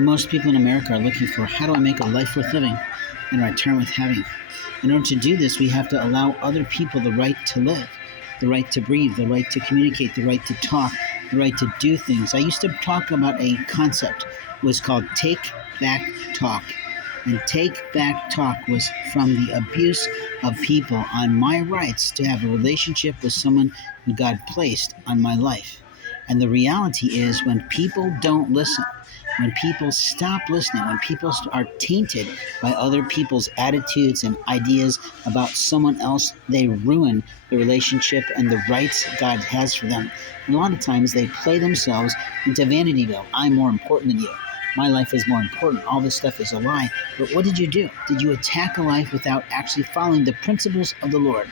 Most people in America are looking for how do I make a life worth living and return with having. In order to do this, we have to allow other people the right to live, the right to breathe, the right to communicate, the right to talk, the right to do things. I used to talk about a concept. It was called Take Back Talk. And Take Back Talk was from the abuse of people on my rights to have a relationship with someone who God placed on my life. And the reality is when people don't listen, when people stop listening, when people are tainted by other people's attitudes and ideas about someone else, they ruin the relationship and the rights God has for them. And a lot of times they play themselves into Vanityville. I'm more important than you. My life is more important. All this stuff is a lie. But what did you do? Did you attack a life without actually following the principles of the Lord?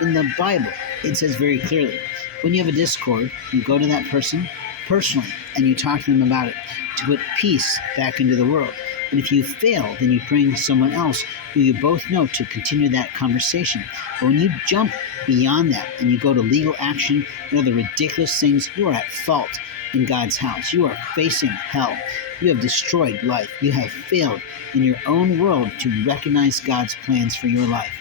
In the Bible, it says very clearly, when you have a discord, you go to that person personally and you talk to them about it to put peace back into the world. And if you fail, then you bring someone else who you both know to continue that conversation. But when you jump beyond that and you go to legal action and other ridiculous things, you are at fault in God's house. You are facing hell. You have destroyed life. You have failed in your own world to recognize God's plans for your life.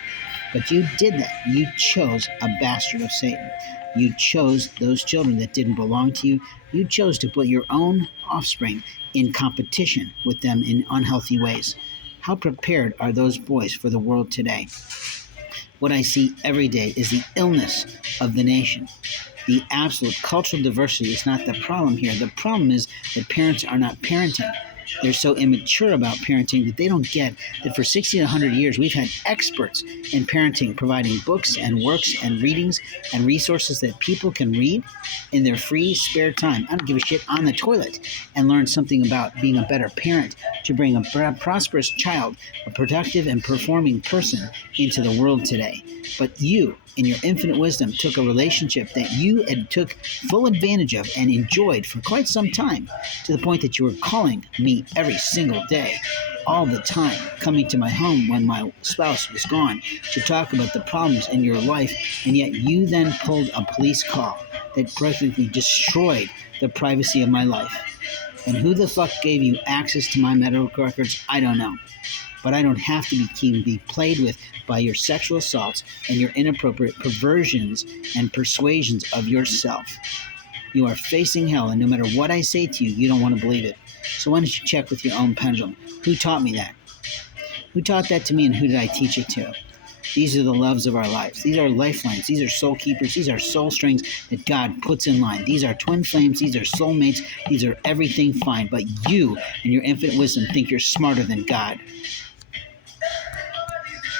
But you did that. You chose a bastard of Satan. You chose those children that didn't belong to you. You chose to put your own offspring in competition with them in unhealthy ways. How prepared are those boys for the world today? What I see every day is the illness of the nation. The absolute cultural diversity is not the problem here. The problem is that parents are not parenting. They're so immature about parenting that they don't get that for 60 to 100 years we've had experts in parenting providing books and works and readings and resources that people can read in their free spare time. I don't give a shit, on the toilet, and learn something about being a better parent to bring a prosperous child, a productive and performing person into the world today. But you, in your infinite wisdom, took a relationship that you took full advantage of and enjoyed for quite some time, to the point that you were calling me every single day, all the time, coming to my home when my spouse was gone to talk about the problems in your life, and yet you then pulled a police call that practically destroyed the privacy of my life. And who the fuck gave you access to my medical records? I don't know. But I don't have to be played with by your sexual assaults and your inappropriate perversions and persuasions of yourself. You are facing hell, and no matter what I say to you, you don't want to believe it. So why don't you check with your own pendulum? Who taught me that? Who taught that to me, and who did I teach it to? These are the loves of our lives. These are lifelines. These are soul keepers. These are soul strings that God puts in line. These are twin flames. These are soulmates. These are everything fine. But you, in your infinite wisdom, think you're smarter than God.